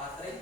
Patrick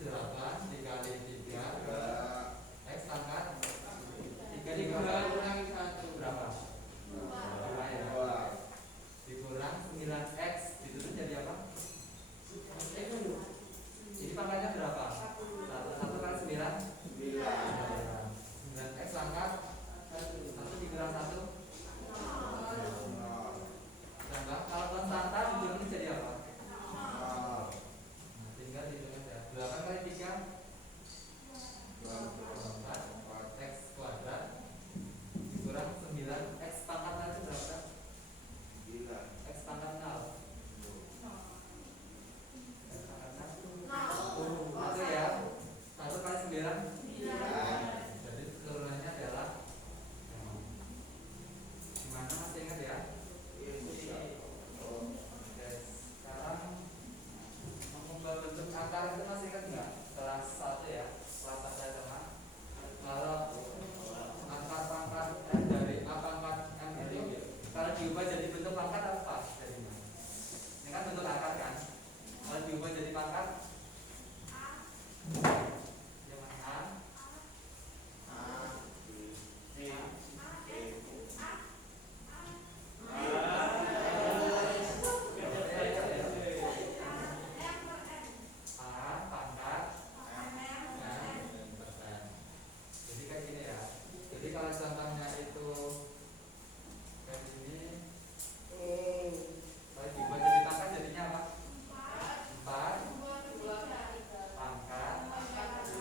8 dikali 3 X pangkat 3 kurangi 1 berapa? 2 ya. Dikurang 9X ditulis jadi apa? Ini pangkatnya berapa? 1 kali 9 9X pangkat 1 dikurang 1 tambah. Kalau konstanta ditulis jadi apa? Tinggal dihitung aja. 8 kali 3 4 X kuadrat dikurang 9 X pangkat tadi berapa? X pangkat 0 X pangkat 0 1 ya. 1 kali 9 jadi turunannya adalah gimana, masih ingat ya? Oke, sekarang mengubah bentuk akar itu masih ingat nggak? Kelas 1 ya, kelas 1 SMA. Kalau akar pangkat M dari A pangkat M itu kalau diubah jadi bentuk pangkat apa? Jadinya ini kan bentuk akar kan? Kalau diubah jadi pangkat ya mas A pangkat M. Jadi kayak gini ya. Jadi kalau contohnya itu kayak gini, kalau diubah jadi pangkat jadinya apa? 4 pangkat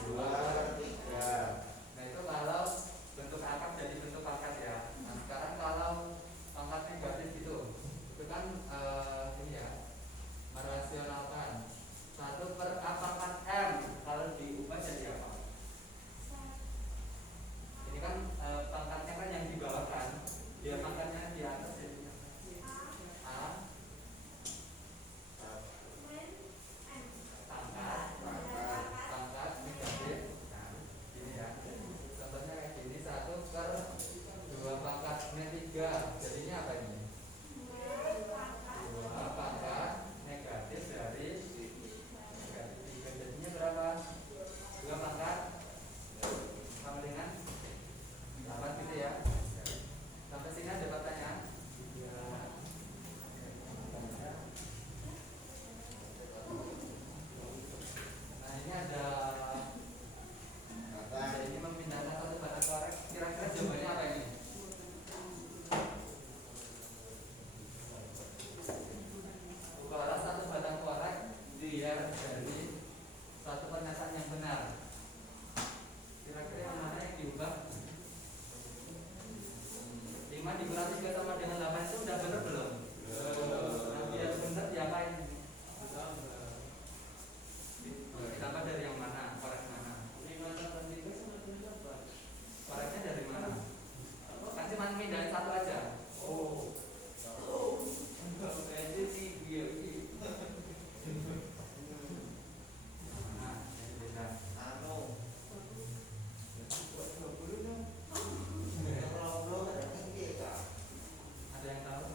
2 3. Nah itu kalau bentuk akar jadi bentuk pangkat ya. Nah sekarang kalau pangkat negatif itu kan ini ya, merasionalkan 1 per A pangkat M. Kalau diubah jadi apa? Ini kan pangkatnya kan yang di bawah kan, dia pangkatnya di atas jadi A pangkat negatif. Nah ini ya, contohnya kayak gini 1 per 2 pangkat min 3 jadinya apa ini? 2 pangkat negatif dari negatif 3 jadinya berapa? 2 pangkat sama dengan 8 gitu ya. Sampai sini ada pertanyaan? Ya. Nah ini ada ini memindahkan satu batang korek. Kira-kira jawabannya apa ini? Kalau satu batang korek dia dari satu pernyataan yang benar, kira-kira yang mana yang diubah? 5 dikurang 3 sama dengan 8 itu udah benar belum? Nah biar benar diapain? Ditambah dari yang mana? Korek mana? Koreknya dari mana? Kan cuma mindahin satu aja. Kayaknya sih dia. Nah, ini beda. Ada yang tahu?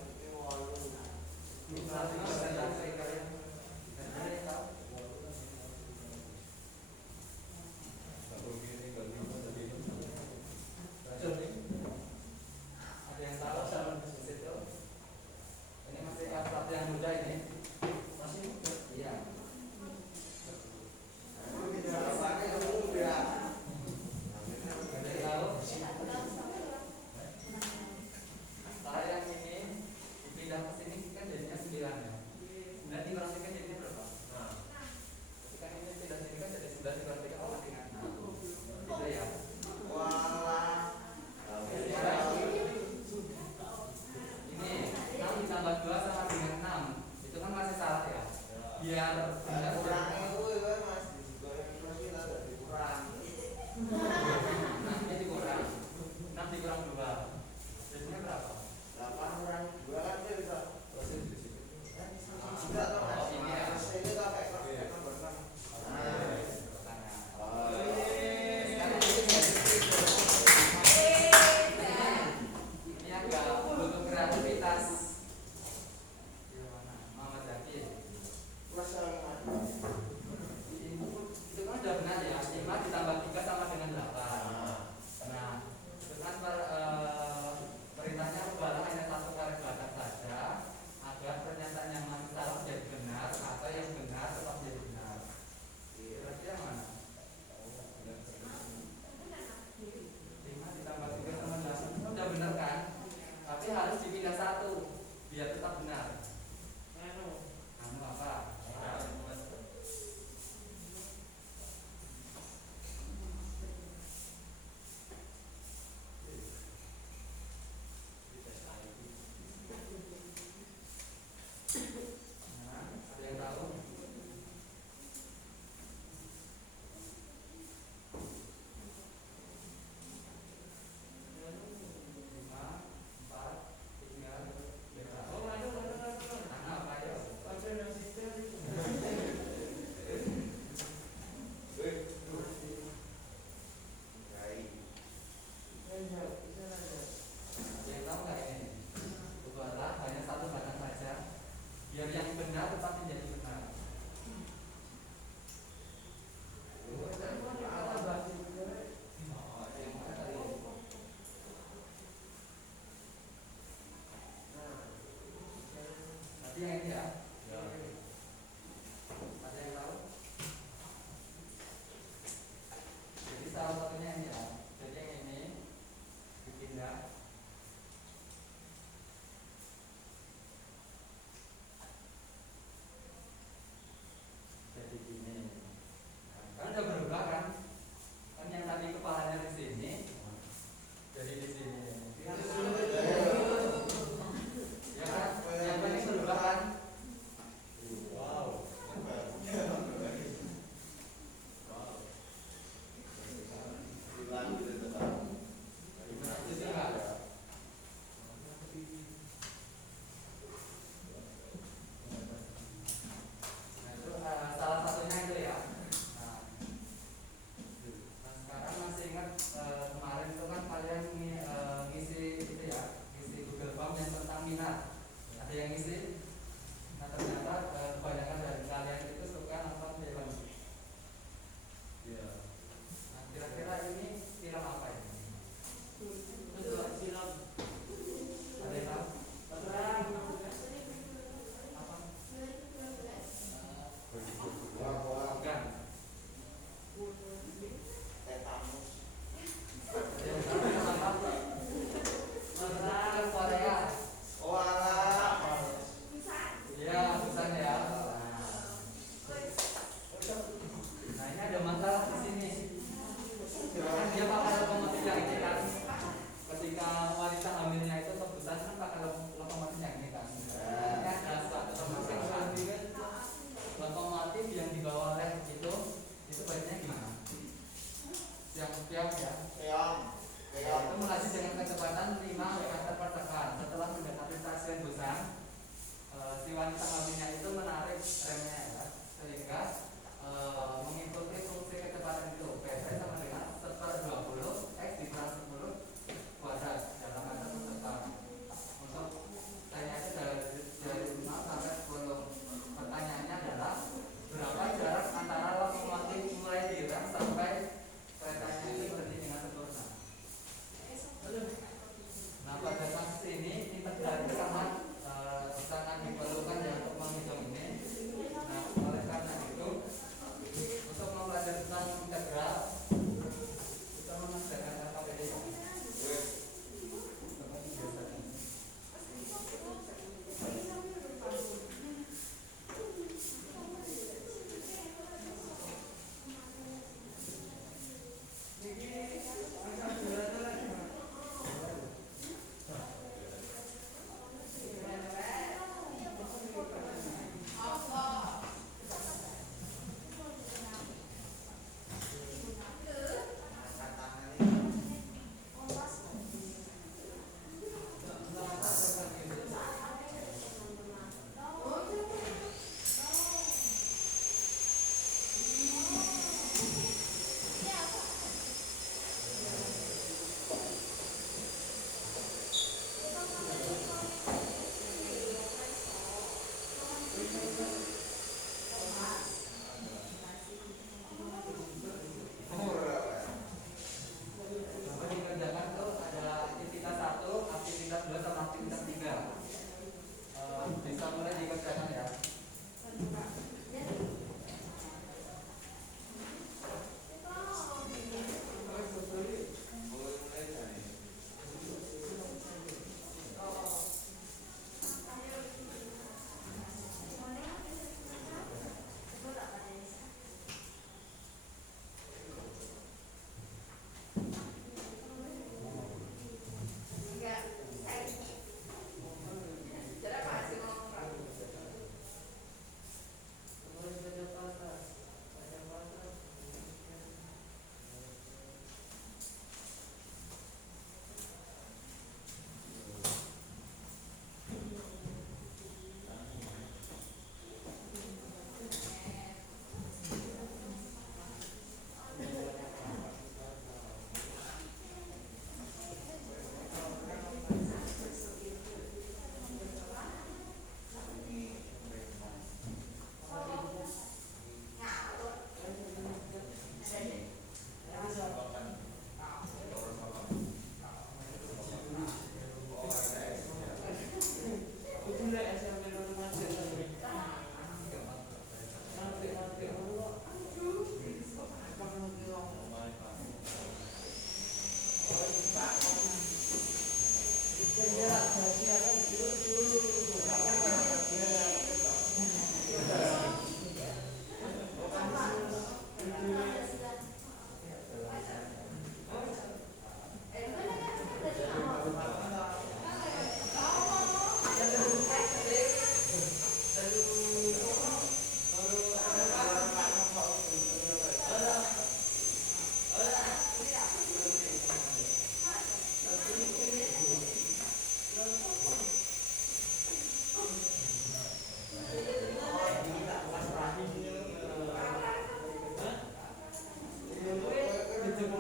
selesai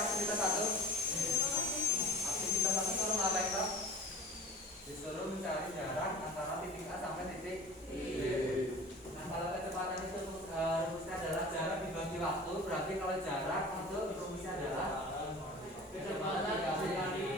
aktivitas satu. Aktivitas satu suruh ngapain toh? Disuruh mencari jarak antara titik A sampai titik B. Nah kalau kecepatan itu rumusnya adalah jarak dibagi waktu, berarti kalau jarak itu rumusnya adalah kecepatan dikali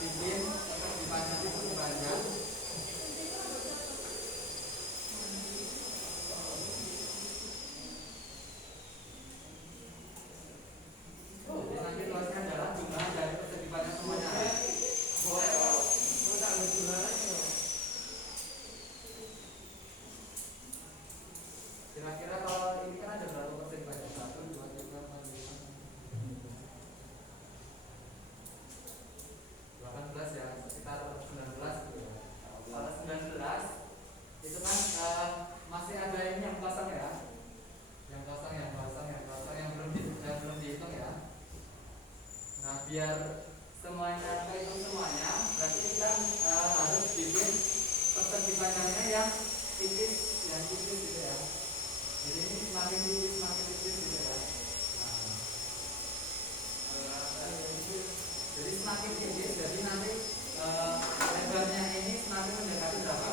bikin ketertibannya itu banyak. Jadi nanti luasnya adalah jumlah dari ketertibannya semuanya. Kira-kira kalau ini kan ada berapa ketertibannya? 1, 2, 3, 4, 5, 18 ya, sekitar 19 gitu ya. Kalau 19 itu kan masih ada ini yang kosong ya, yang belum dihitung ya. Nah biar semuanya kehitung semuanya, berarti kita harus bikin persegi panjangnya yang tipis gitu ya. Jadi ini semakin tipis gitu ya. Jadi semakin tipis, jadi nanti lebarnya ini semakin mendekati berapa?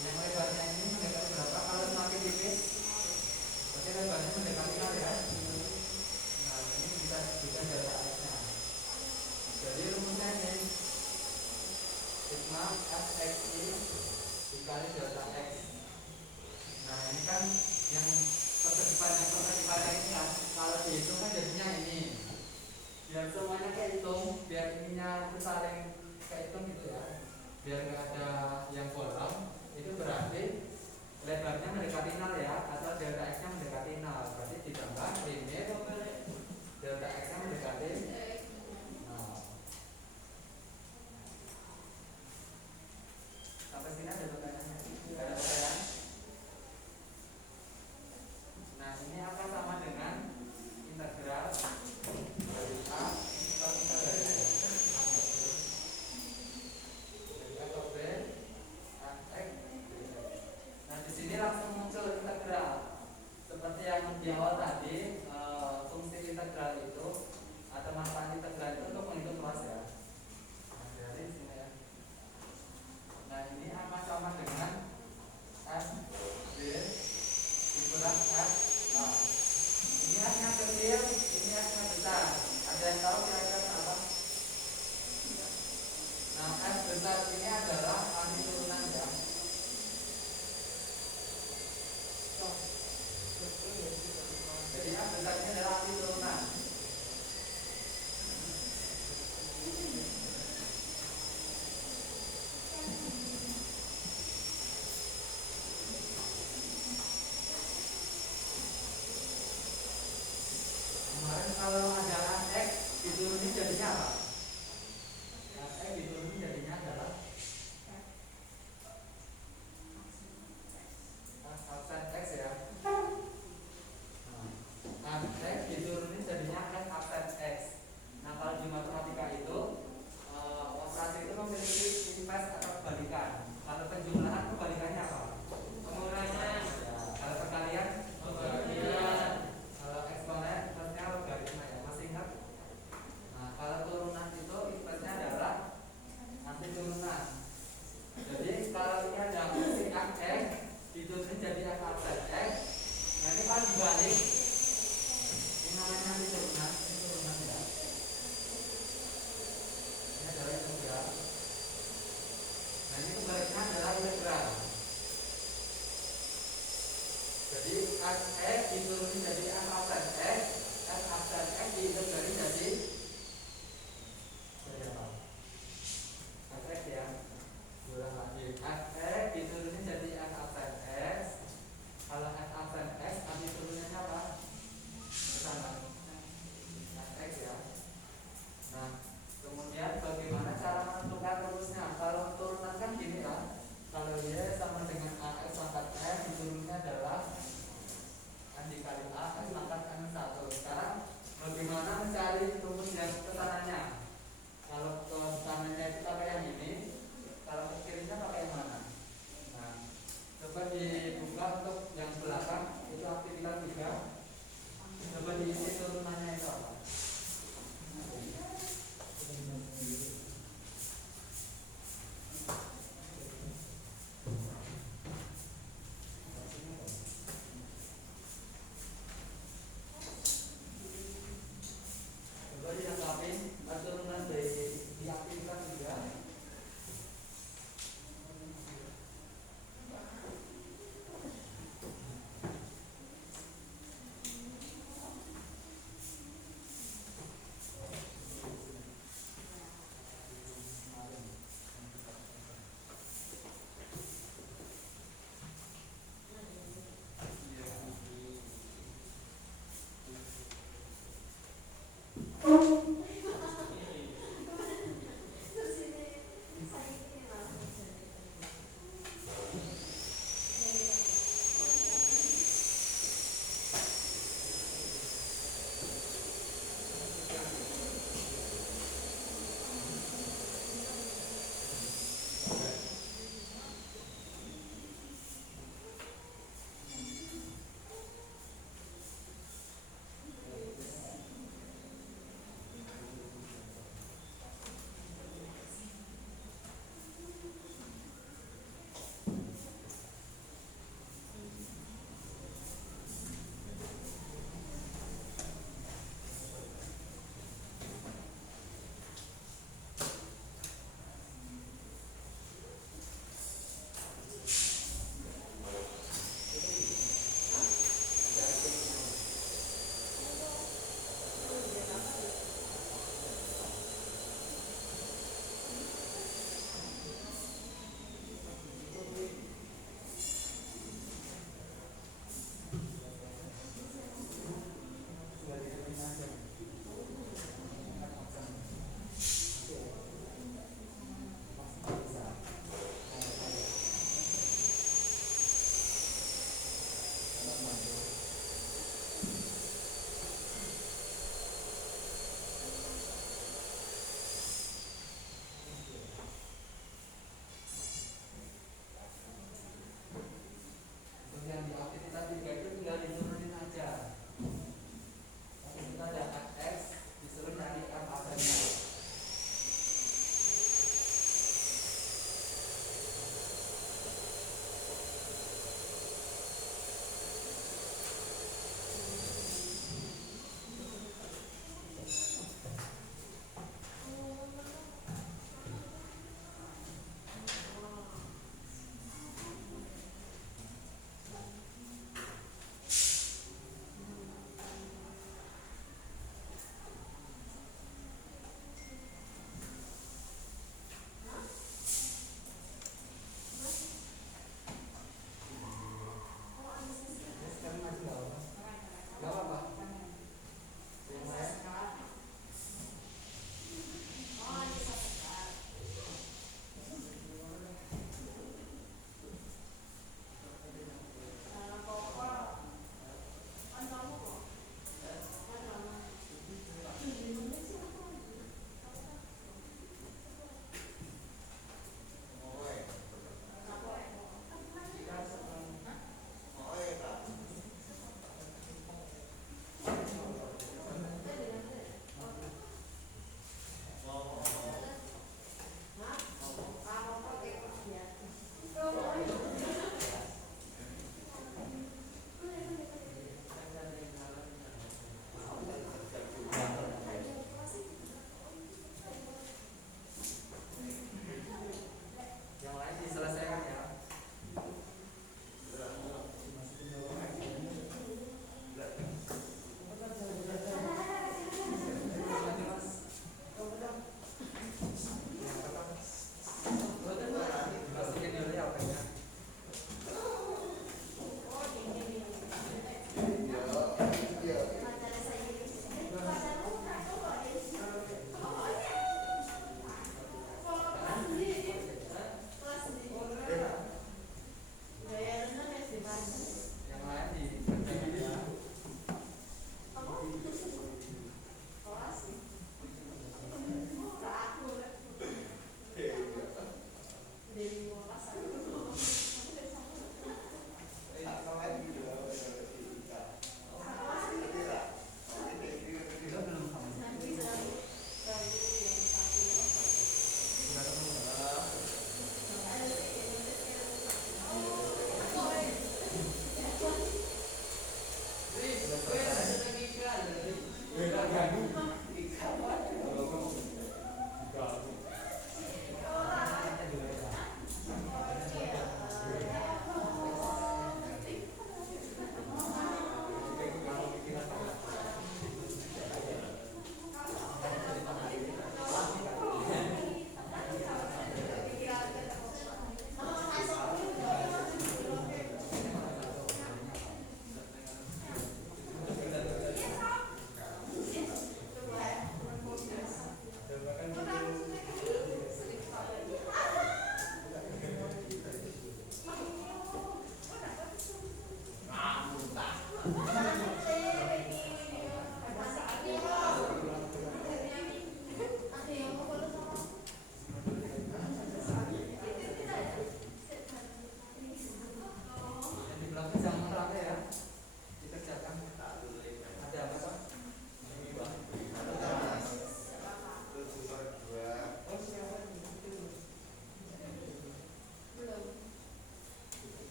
Yang lebarnya ini mendekati berapa? Kalau semakin tipis, berarti lebarnya mendekati 0 ya. Nah ini bisa delta x-nya. Jadi rumusnya ini sigma fxi dikali delta x. Nah ini kan yang perspektifnya ini kan kalau dihitung kan jadinya ini. Biar semuanya kehitung, biar ininya itu saling kehitung gitu ya, biar nggak ada yang bolong. Itu berarti lebarnya mendekati 0 ya, atau delta x nya mendekati 0. Berarti ditambah limit delta x nya mendekati 0. Sampai sini ada pertanyaannya? Nggak ada pertanyaan? Nah ini akan sama dengan integral dari A atau kita dari A ke B x. Nah di sini langsung muncul integral seperti yang di awal tadi. Fungsi integral itu atau manfaat integral itu untuk menghitung luas ya. Nah dari sini ya. Nah ini akan sama dengan f b dikurang f a. Ini f-nya kecil, ini f-nya besar. Ada yang tahu kira-kira apa? Nah, f besar ini adalah anti turunan ya. Jadi f besar ini adalah anti turunan. Kemarin kalau ada x diturunin jadinya apa? X diturunin jadinya adalah absen x ya. Nah, x diturunin jadinya x absen x. Nah kalau di matematika itu operasi itu memiliki inverse atau kebalikan. Kalau penjumlahan kebalikannya apa? Pengurangan. Kalau perkalian pembagian. Kalau eksponen inversenya logaritma ya, masih ingat? Nah kalau turunan itu inversenya adalah anti turunan. Jadi kalau ini ada fungsi x diturunin jadi f absen x. Nah ini kalau dibalik, ini namanya anti turunan, ini turunan ya. Ini adalah integral. Nah ini kebaliknya adalah integral. Jadi x diturunin jadi f absen x, f absen x diintegralin jadi apa? Fx ya. Ulang lagi. Fx diturunin jadi f absen x. Kalau f absen x nanti turunannya apa? Ke sana. Fx ya. Nah, kemudian bagaimana cara menentukan rumusnya? Kalau turunan kan gini ya. Kalau y sama dengan ax pangkat f, turunnya adalah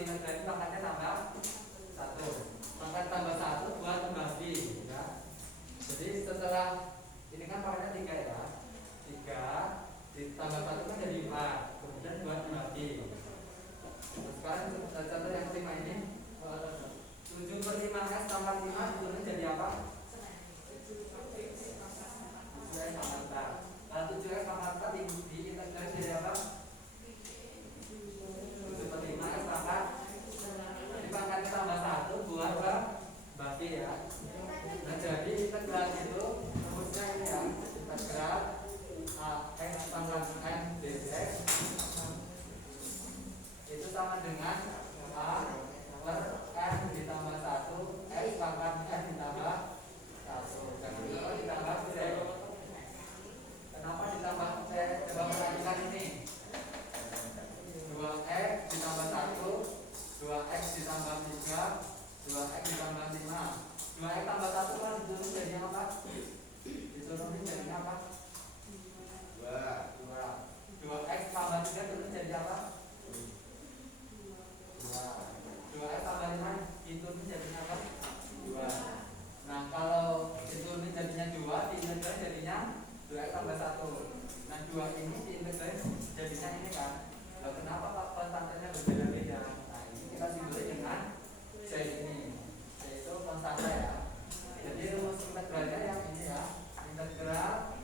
diintegrasi pangkatnya tambah 1. Pangkat tambah 1 buat membagi ya. Jadi setelah ini kan pangkatnya 3 ya. 3 ditambah 1 kan jadi 4. Kemudian buat membagi. Nah, sekarang contoh yang kelima ini 7/5 S tambah 5 itu jadi apa? 7 pangkat 4. Nah 7 pangkat 4 diintegrasi jadi apa? 7/5 S pangkat. Jadi pangkatnya tambah 1 buat bagi ya. Nah jadi integral itu rumusnya ini ya. Integral X pangkat N dx itu sama dengan A per N ditambah 1 X pangkat N ditambah 1. Dan kenapa ditambah C? Kenapa ditambah C? Coba perhatikan ini 2X ditambah 1 2X ditambah 3 2X ditambah 5 2X tambah 1 kan ditulis jadi apa? Ditulis jadi apa? 2X tambah 3 ditulis jadi apa? 2X tambah 5 ditulis jadinya apa? 2. Nah kalau ditulis jadinya 2 diintegrasi jadinya 2X tambah 1. Nah 2 ini diintegrasi jadinya ini kan. Lalu kenapa Pak konstantanya berbeda-beda? Nah ini kita simpulkan dengan C ini. C itu konstanta ya. Jadi rumus integralnya yang ini ya. Integral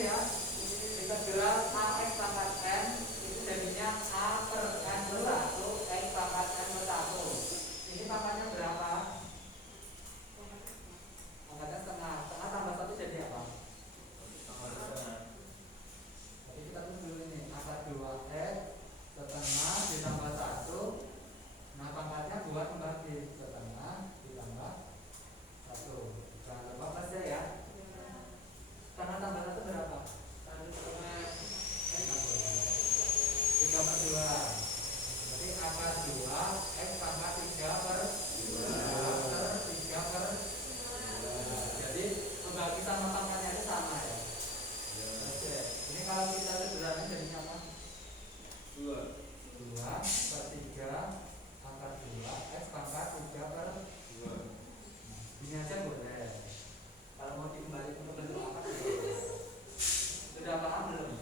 ini ya. Integral AX pangkat N itu jadinya A per N per 1 X pangkat N per 1. Ini pangkatnya berapa? Pangkatnya setengah. Setengah tambah 1 jadi apa? Jadi kita tulis dulu ini akar 2X setengah ditambah 1. Nah pangkatnya 2 kembali setengah ditambah 1. Jangan lupa plus ya. Setengah tambah 1 berapa? 3 per 2. Berarti akar 2 X pangkat 3 per 3 per 2. Jadi membagi sama pangkatnya itu sama ya. Oke. Ini kalau kita sederhana jadinya apa? 2 per 3 akar 2 X pangkat 3 per 2. Ini aja boleh. Kalau mau dikembalikan ke bentuk akar sudah paham belum?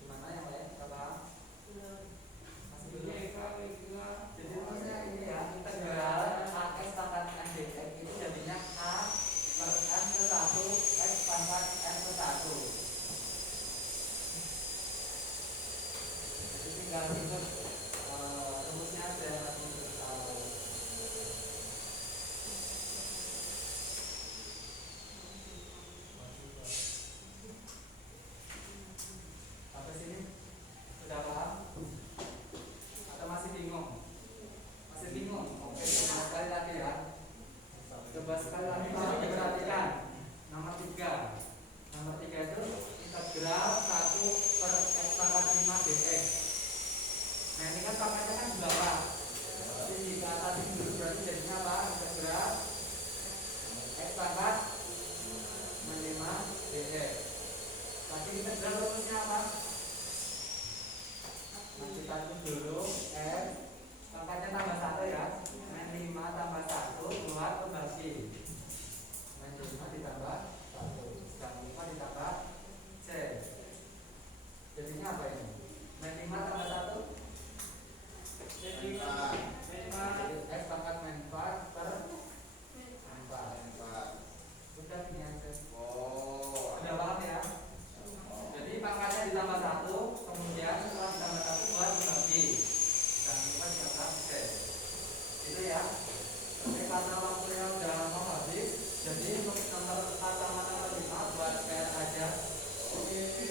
Gimana yang lain? Sudah paham? Masih belum? Jadi maksudnya ini ya, integral AX pangkat N dx itu jadinya A per N ke 1 X pangkat N ke 1. Jadi tinggal ikut rumusnya aja untuk tahu. Sampai sini sudah paham? Atau masih bingung? Masih bingung? Oke, coba sekali lagi ya. Coba sekali lagi coba diperhatikan. Nomor 3. Nomor 3 itu integral 1 per X pangkat 5 dx. Nah ini kan pangkatnya kan di bawah. Jadi di atas ini dulu berarti jadinya apa? Integral X pangkat 5 dx. Tapi integral rumusnya apa? Nah, kita tulis dulu X pangkatnya tambah 1 ya. Min 5 tambah 1 keluar kembali. Min 5 ditambah 1 dan 5 ditambah C. Jadinya apa ini? Min 5 tambah 1 Min 5 X pangkat min 4 per 4. Udah ini aja. Udah paham ya? Jadi pangkatnya ditambah 1, kemudian setelah ditambah 1 buat dibagi dan lupa ditambah C. Itu ya. Oke, karena waktunya udah mau habis, jadi untuk nomor 4 sama nomor 5 buat PR aja. Ini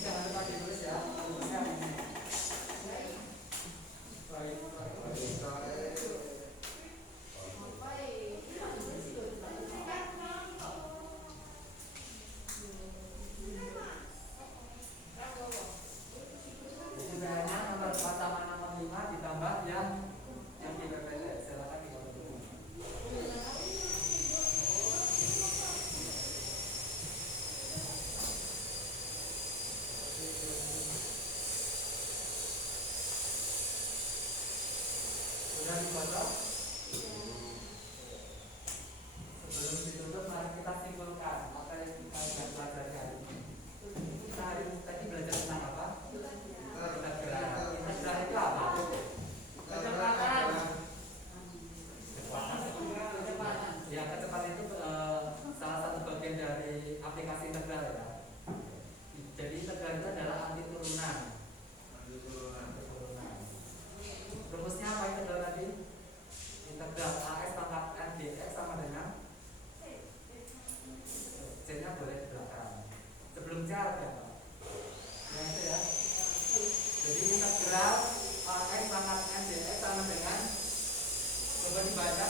jangan lupa ditulis ya. Tulisnya ini. Sebenarnya nomor 4 sama nomor 5 ditambah yang di PPT. Silakan dibuat dulu. Sudah dibaca? Sebelum ditutup, mari kita simpulkan apa yang kita sudah pelajari hari ini. Kita hari ini tadi belajar tentang apa? Integral. Integral itu apa? Kecepatan. Ya, kecepatan itu salah satu bagian dari aplikasi integral ya. Jadi integral itu adalah anti turunan. Rumusnya apa integral tadi? Integral AX pangkat N dx sama dengan C-nya boleh di belakang. Sebelum C ada apa? Yang itu ya. Jadi integral AX pangkat N dx sama dengan, coba dibaca